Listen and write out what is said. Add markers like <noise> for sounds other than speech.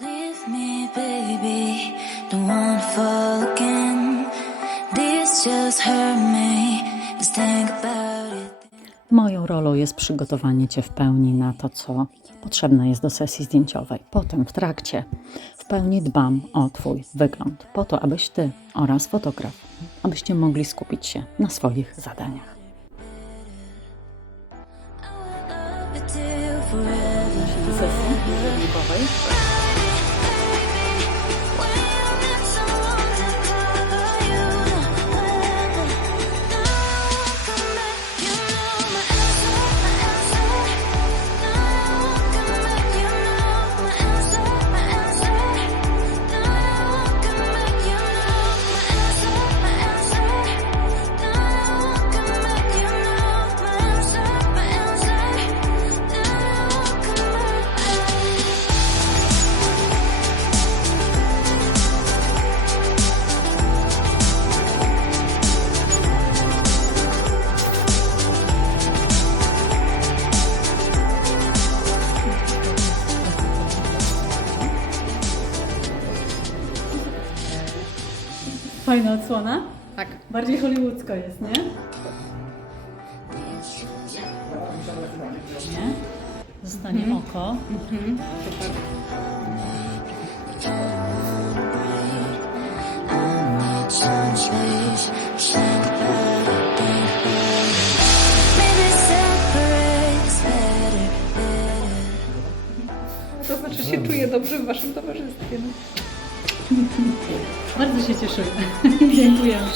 Leave me, baby. Don't wanna fall again. This just hurt me. Just think about it. Moją rolą jest przygotowanie Cię w pełni na to, co potrzebne jest do sesji zdjęciowej. Potem w trakcie w pełni dbam o Twój wygląd, po to, abyś Ty oraz fotograf, abyście mogli skupić się na swoich zadaniach. Sesji zdjęciowej Fajna odsłona? Tak. Bardziej hollywoodzko jest, nie? nie? Zostanie oko. Separate is better, better. To znaczy się czuję dobrze w waszym towarzystwie. No. Bardzo się cieszymy. <laughs> Dziękujemy.